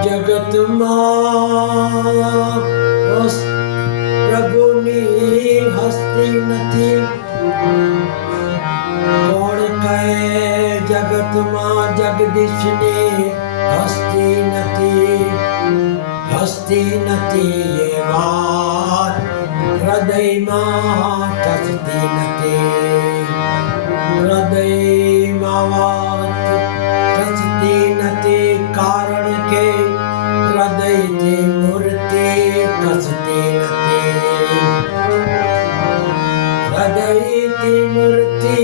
जगत માં પ્રભુની હસ્તી નથી. કોણ કહે જગતમાં જગદીશની હસ્તી નથી? હસ્તી નથી એ વાત હૃદયમાં ટસતી નથી. હૃદયમાં વાત ટસતી નથી, કારણ કે હૃદયથી મૂર્તિ ખસતી નથી. હૃદયથી મૂર્તિ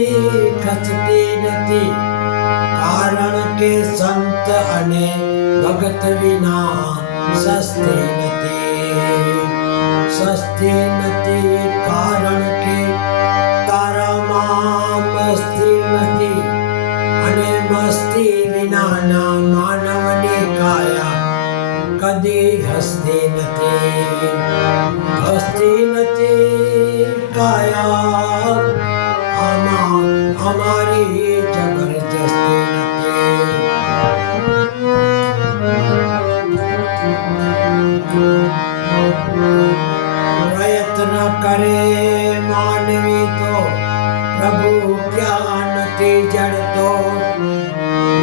ખસતી નથી, કારણ કે સંત અને ભગત વિના સસ્તી નથી. સસ્તી નથી, કારણ કે તારામાં મસ્તી નથી, અને મસ્તી વિનાના માનવની કાયા કદી હસતી નથી. હસતી નથી કાયા, આમાં અમારી જબરજસ્તી નથી. પ્રયત્ન કરે માનવી તો પ્રભુ ક્યાં નથી જડતો.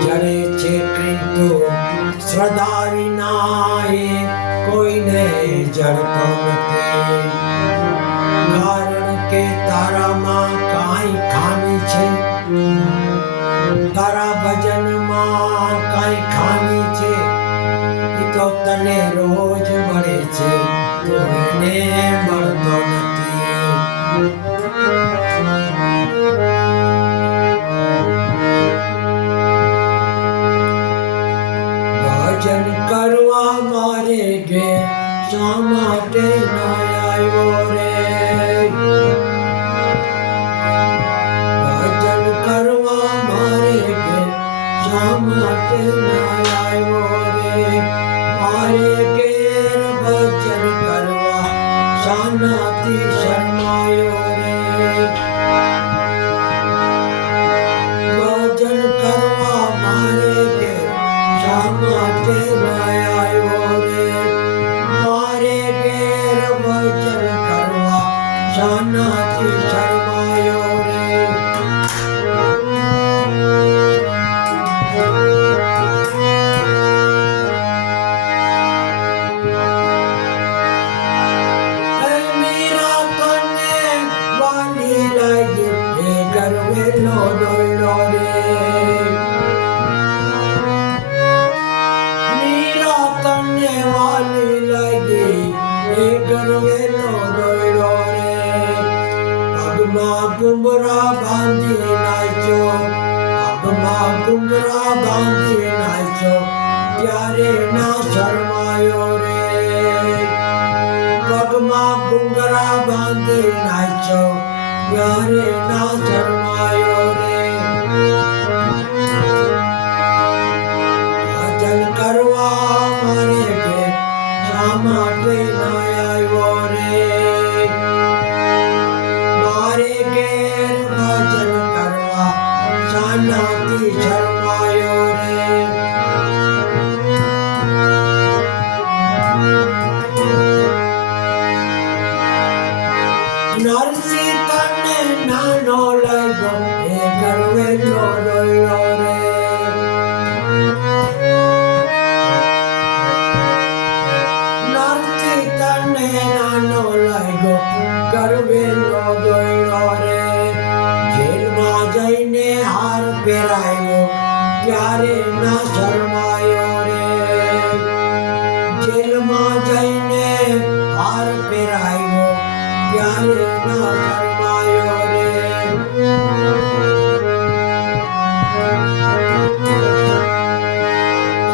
જડે છે કિંતુ શ્રદ્ધા વિના એ કોઈને જડતો નથી. કારણ કે તારામાં કાંઈ ખામી છે, તારા ભજનમાં કાંઈ ખામી છે. એ તો તને રોજ મળે છે, તો એને મળતો નથી. ભજન કરવા મારે ઘેર શા માટે ન આવ્યો રે? ભજન કરવા મારે ઘેર શા માટે ન આવ્યો રે? મારે ઘેર ભજન કરવા શાનાથી શરમાયો રે? ભજન કરવા મારે ઘેર શા માટે ન આવ્યો રે? મારે ઘેર ભજન કરવા શાનાથી શરમાયો રે? મીરા તને વાની લાગી એ ગરવેલો દોડ્યો રે? મીરા તને વાની લાગી એ ગરવેલો દોડ્યો રે? પગમાં ઘુંઘરા બાંધી નાચ્યો, પગમાં ઘુંઘરા બાંધી નાચ્યો, ત્યારે ના શરમાયો રે? પગમાં ઘુંઘરા બાંધી નાચ્યો, ત્યારે ના શરમાયો રે? ભજન કરવા મારે ઘેર શા માટે ન આવ્યો રે? મારે ઘેર ભજન કરવા શાનાથી શરમાયો રે? નરસિંહ તને નાનો લાગ્યો એ ગરવેલો દોડ્યો રે? નરસિંહ તને નાનો લાગ્યો ગરવેલો દોડ્યો રે? જેલમાં જઈને હાર પહેરાયો, ત્યારે ના શરમાયો રે? જેલમાં જઈને હાર પહેરાયો, ત્યારે ના શરમાયો રે?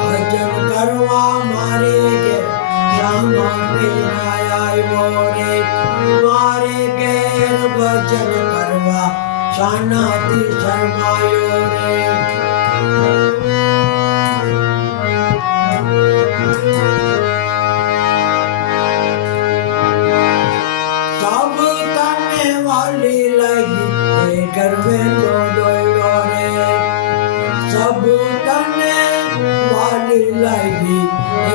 ભજન કરવા મારે ઘેર શા માટે ન આવ્યો રે? મારે ઘેર ભજન કરવા શાનાથી શરમાયો રે? સબ તને વાલી લાગી એ ગરવેલો દોડ્યો રે? સબ તને વાલી લાગી એ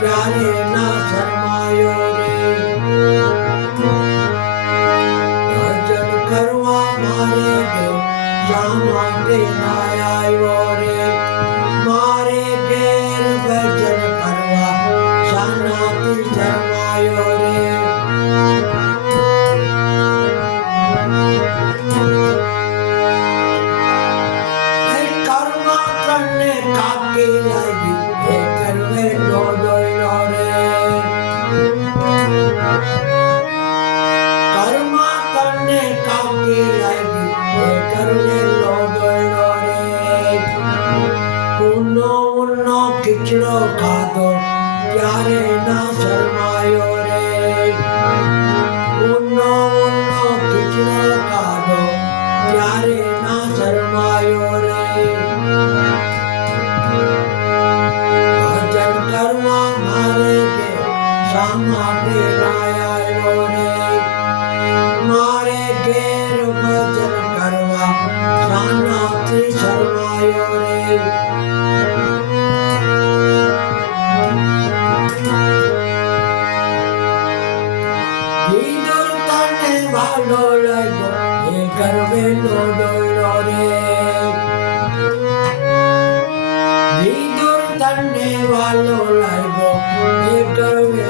ત્યારે ના શરમાયો રે ભજન કરવા મારે ઘેર શા માટે ના આવ્યો રે મારે ઘેર ભજન કરવા શાનાથી શરમાયો રે કાકી લાગી એ કરવે નો દોયનો રે કર્મા તને કાકી લાગી એ કરવે નો દોયનો રે ઉનો ખીચડો ખાધો ત્યારે ના શરમાયો રે ઉનો ખીચડો ખાધો ત્યારે ના શરમાયો રે માટે લાયો રે મારે ઘેર ભજન કરવા શાનાથી શરમાયો રે વિદુર તને વાલો લાગ્યો એ ગરબે નો દોયડો રે વિદુર તને વાલો લાગ્યો એ ગરબે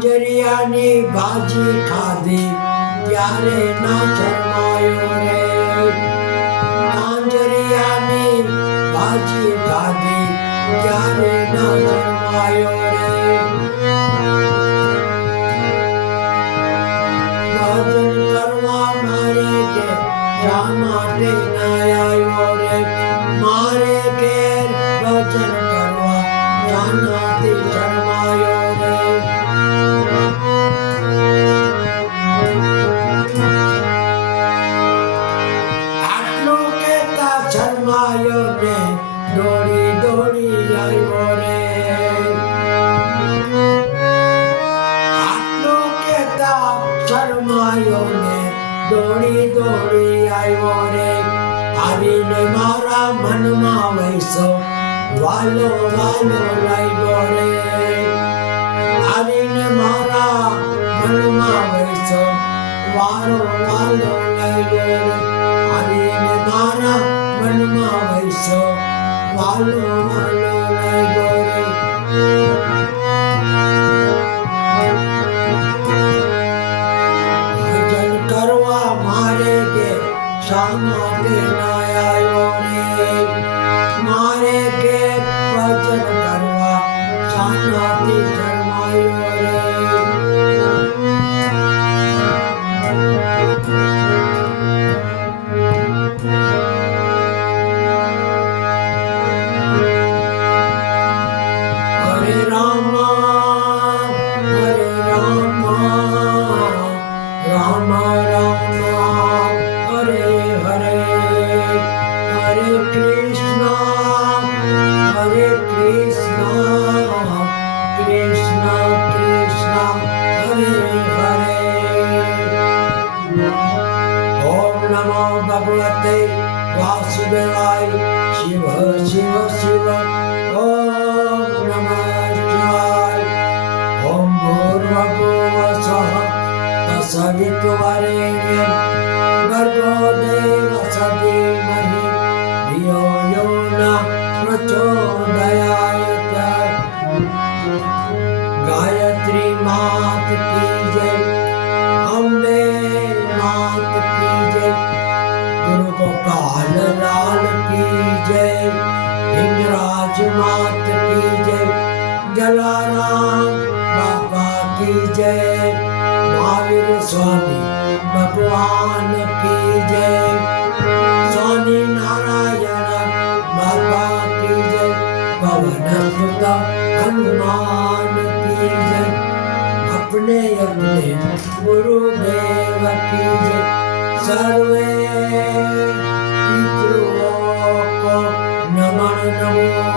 તાંજરિયાની ભાજી ખાધી ત્યારે ના શરમાયો રે તાંજરિયાની ભાજી ખાધી ત્યારે ના શરમાયો રે ભજન કરવા મારે કે શા માટે ના આવ્યો રે મારે ઘેર ભજન કરવા શાનાથી શરમાયો રે શરમાયો ને દોડી દોડી આવ્યો રે આટલું કેતા શરમાયો ને દોડી દોડી આવ્યો રે આવીને મારા મનમાં વૈસો વાલો વાલો લાગ્યો રે આવીને મારા મનમાં વૈસો વાલો વાલો લાગ્યો રે આવીને મારા મનમાં વૈસો વાલો વાલો લાગ્યો રે ભજન કરવા મારે કે શા માટે ના આવ્યો રે મારે કે ભજન કરવા શાનાથી શરમાયો રે Rama Rama Hare Hare Hare Krishna Hare Krishna Krishna Krishna Hare Hare Om Namo Bhagavate Vasudevaya Shiva Shiva Shiva Om Namah Shivaya Om Bhurvabhuvasvaha Tasavitvarenyam Bhargo Devasya Dhimahi Dhiyo Yo Na Prachodayayat Gayatri Mat Ki Jai Ambe Mat Ki Jai Guru Gopal Lal Ki Jai Hingraj Mat Ki Jai Jalaram Baba Ki Jai Mahavir स्वामी भगवान की जय स्वामी नारायण बाबा की जय पवन सुत हनुमान की जय अपने अपने गुरुदेव की जय सर्वे पितरों को नमन नमो